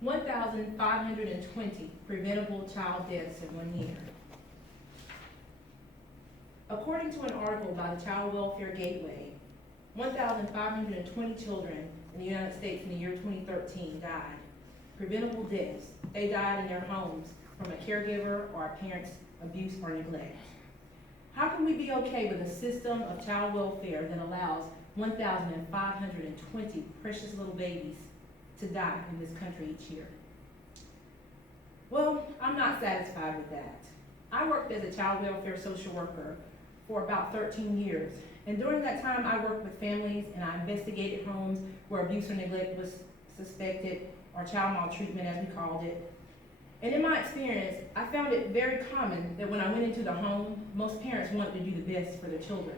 1,520 preventable child deaths in 1 year. According to an article by the Child Welfare Gateway, 1,520 children in the United States in the year 2013 died. Preventable deaths. They died in their homes from a caregiver or a parent's abuse or neglect. How can we be okay with a system of child welfare that allows 1,520 precious little babies to die in this country each year? Well, I'm not satisfied with that. I worked as a child welfare social worker for about 13 years. And during that time, I worked with families and I investigated homes where abuse or neglect was suspected, or child maltreatment as we called it. And in my experience, I found it very common that when I went into the home, most parents wanted to do the best for their children.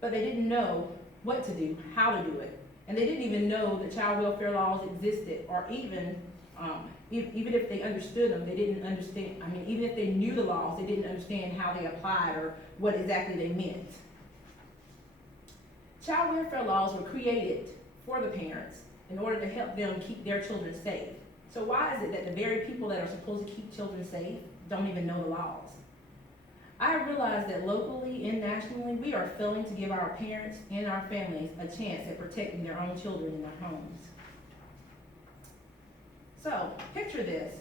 But they didn't know what to do, how to do it. And they didn't even know that child welfare laws existed, or even if they understood them, they didn't understand, even if they knew the laws, they didn't understand how they applied or what exactly they meant. Child welfare laws were created for the parents in order to help them keep their children safe. So why is it that the very people that are supposed to keep children safe don't even know the laws? I realize that locally and nationally, we are failing to give our parents and our families a chance at protecting their own children in their homes. So, picture this.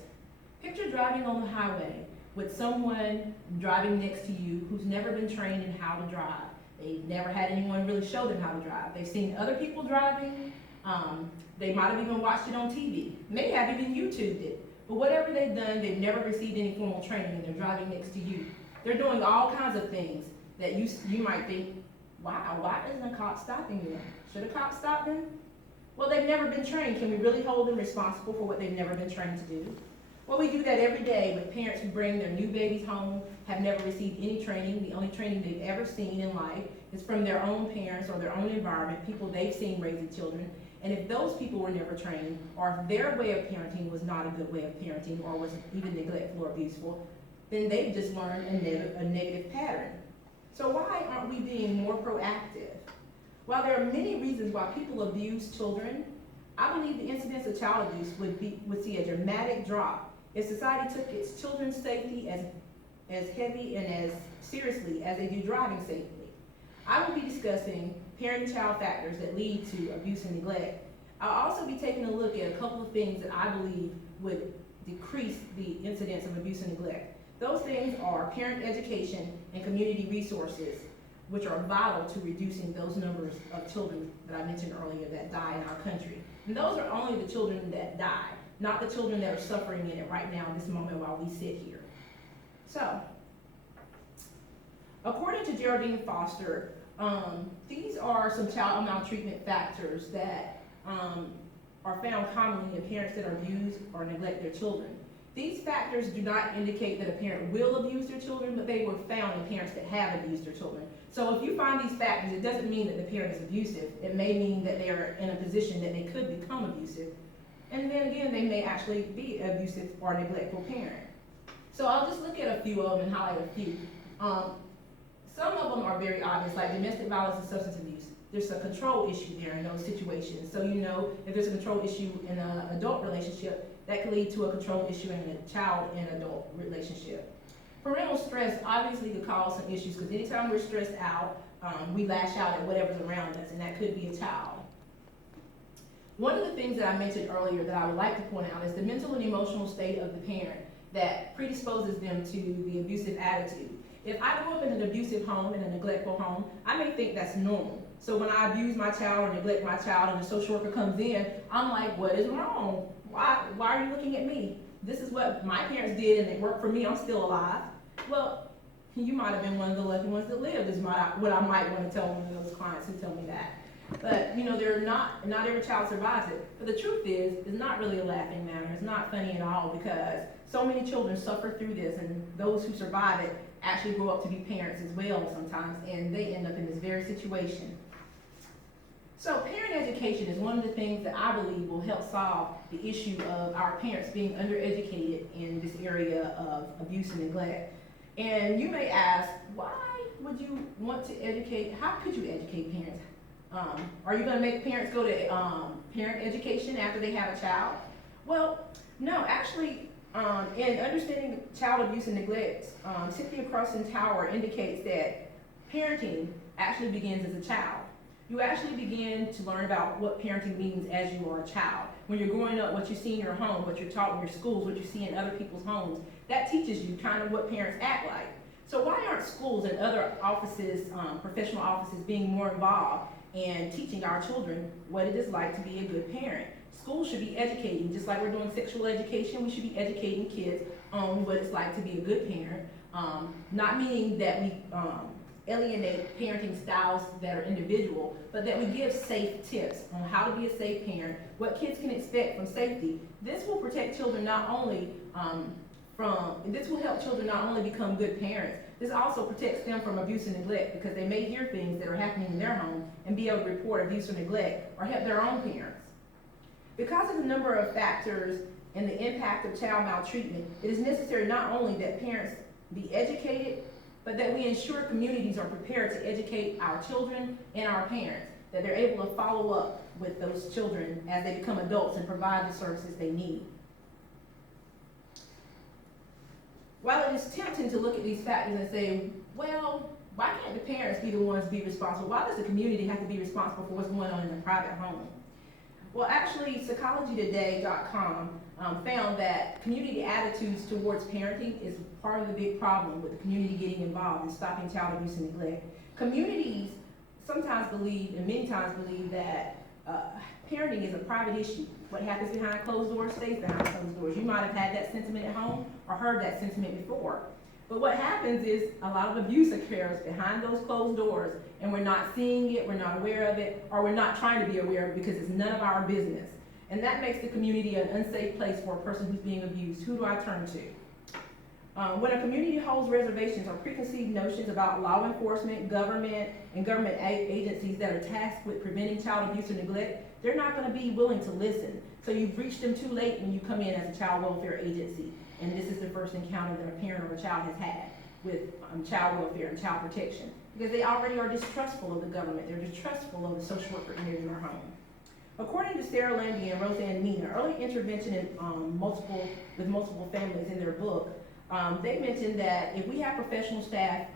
Picture driving on the highway with someone driving next to you who's never been trained in how to drive. They've never had anyone really show them how to drive. They've seen other people driving. They might have even watched it on TV. May have even YouTubed it. But whatever they've done, they've never received any formal training and they're driving next to you. They're doing all kinds of things that you might think, wow, why isn't a cop stopping them? Should a cop stop them? Well, they've never been trained. Can we really hold them responsible for what they've never been trained to do? Well, we do that every day with parents who bring their new babies home, have never received any training. The only training they've ever seen in life is from their own parents or their own environment, people they've seen raising children. And if those people were never trained, or if their way of parenting was not a good way of parenting, or was even neglectful or abuseful, then they've just learned a negative pattern. So why aren't we being more proactive? While there are many reasons why people abuse children, I believe the incidence of child abuse would see a dramatic drop if society took its children's safety as heavy and as seriously as they do driving safely. I will be discussing parent-child factors that lead to abuse and neglect. I'll also be taking a look at a couple of things that I believe would decrease the incidence of abuse and neglect. Those things are parent education and community resources, which are vital to reducing those numbers of children that I mentioned earlier that die in our country. And those are only the children that die, not the children that are suffering in it right now, this moment while we sit here. So, according to Geraldine Foster, these are some child maltreatment factors that are found commonly in parents that abuse or neglect their children. These factors do not indicate that a parent will abuse their children, but they were found in parents that have abused their children. So if you find these factors, it doesn't mean that the parent is abusive. It may mean that they are in a position that they could become abusive. And then again, they may actually be abusive or neglectful parent. So I'll just look at a few of them and highlight a few. Some of them are very obvious, like domestic violence and substance abuse. There's a control issue there in those situations. So you know, if there's a control issue in an adult relationship, that could lead to a control issue in a child and adult relationship. Parental stress obviously could cause some issues because anytime we're stressed out, we lash out at whatever's around us, and that could be a child. One of the things that I mentioned earlier that I would like to point out is the mental and emotional state of the parent that predisposes them to the abusive attitude. If I grew up in an abusive home, in a neglectful home, I may think that's normal. So when I abuse my child or neglect my child and the social worker comes in, I'm like, what is wrong? Why are you looking at me? This is what my parents did and it worked for me, I'm still alive. Well, you might have been one of the lucky ones that lived, is what I might want to tell one of those clients who tell me that. But you know, not every child survives it. But the truth is, it's not really a laughing matter. It's not funny at all because so many children suffer through this, and those who survive it actually grow up to be parents as well sometimes, and they end up in this very situation. So parent education is one of the things that I believe will help solve the issue of our parents being undereducated in this area of abuse and neglect. And you may ask, why would you want to educate, how could you educate parents? Are you going to make parents go to parent education after they have a child? Well, no, actually, in understanding child abuse and neglect, Cynthia Crossan Tower indicates that parenting actually begins as a child. You actually begin to learn about what parenting means as you are a child. When you're growing up, what you see in your home, what you're taught in your schools, what you see in other people's homes, that teaches you kind of what parents act like. So why aren't schools and other offices, professional offices, being more involved in teaching our children what it is like to be a good parent? Schools should be educating, just like we're doing sexual education, we should be educating kids on what it's like to be a good parent. Not meaning that we alienate parenting styles that are individual, but that we give safe tips on how to be a safe parent, what kids can expect from safety. This will protect children not only this will help children not only become good parents, this also protects them from abuse and neglect, because they may hear things that are happening in their home and be able to report abuse or neglect or help their own parents. Because of the number of factors and the impact of child maltreatment, it is necessary not only that parents be educated, but that we ensure communities are prepared to educate our children and our parents, that they're able to follow up with those children as they become adults and provide the services they need. While it is tempting to look at these factors and say, well, why can't the parents be the ones to be responsible? Why does the community have to be responsible for what's going on in the private home? Well, actually, psychologytoday.com found that community attitudes towards parenting is part of the big problem with the community getting involved in stopping child abuse and neglect. Communities sometimes believe, and many times believe, that parenting is a private issue. What happens behind closed doors stays behind closed doors. You might have had that sentiment at home or heard that sentiment before. But what happens is a lot of abuse occurs behind those closed doors, and we're not seeing it, we're not aware of it, or we're not trying to be aware of it because it's none of our business. And that makes the community an unsafe place for a person who's being abused. Who do I turn to? When a community holds reservations or preconceived notions about law enforcement, government, and government agencies that are tasked with preventing child abuse or neglect, they're not going to be willing to listen. So you've reached them too late when you come in as a child welfare agency, and this is the first encounter that a parent or a child has had with child welfare and child protection, because they already are distrustful of the government. They're distrustful of the social worker entering their home. According to Sarah Landy and Roseanne Nina, early intervention in multiple families in their book, they mentioned that if we have professional staff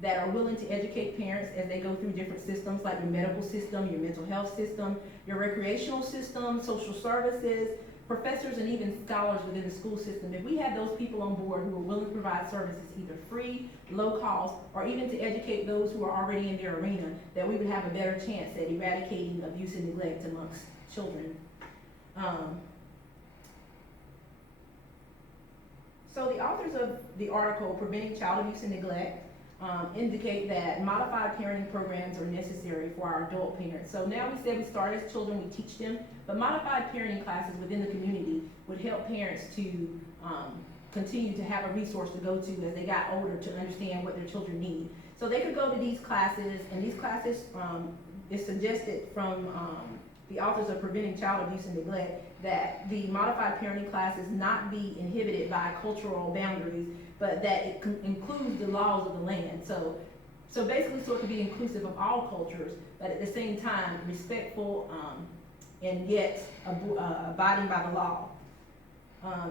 that are willing to educate parents as they go through different systems, like your medical system, your mental health system, your recreational system, social services, professors, and even scholars within the school system, if we had those people on board who are willing to provide services either free, low cost, or even to educate those who are already in their arena, that we would have a better chance at eradicating abuse and neglect amongst children. So the authors of the article, Preventing Child Abuse and Neglect, indicate that modified parenting programs are necessary for our adult parents. So now we said we start as children, we teach them, but modified parenting classes within the community would help parents to continue to have a resource to go to as they got older to understand what their children need. So they could go to these classes, and these classes is suggested from the authors of Preventing Child Abuse and Neglect that the modified parenting classes not be inhibited by cultural boundaries, but that it includes the laws of the land. So basically, so it can be inclusive of all cultures, but at the same time respectful and yet abiding by the law.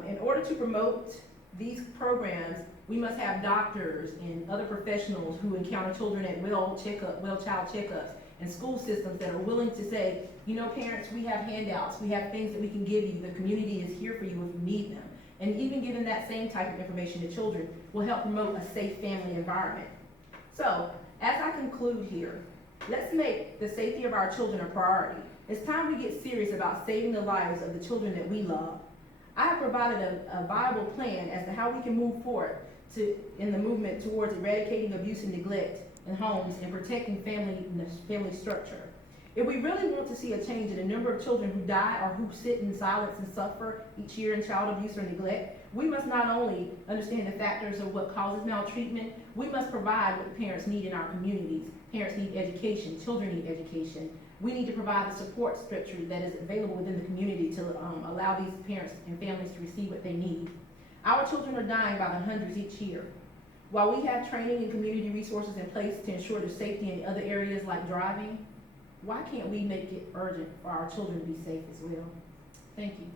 In order to promote these programs, we must have doctors and other professionals who encounter children at well child checkups, and school systems that are willing to say, you know, parents, we have handouts, we have things that we can give you, the community is here for you if you need them. And even giving that same type of information to children will help promote a safe family environment. So, as I conclude here, let's make the safety of our children a priority. It's time we get serious about saving the lives of the children that we love. I have provided a viable plan as to how we can move forward in the movement towards eradicating abuse and neglect in homes and protecting family structure. If we really want to see a change in the number of children who die or who sit in silence and suffer each year in child abuse or neglect, we must not only understand the factors of what causes maltreatment, we must provide what parents need in our communities. Parents need education, children need education. We need to provide the support structure that is available within the community to allow these parents and families to receive what they need. Our children are dying by the hundreds each year. While we have training and community resources in place to ensure their safety in other areas like driving, why can't we make it urgent for our children to be safe as well? Thank you.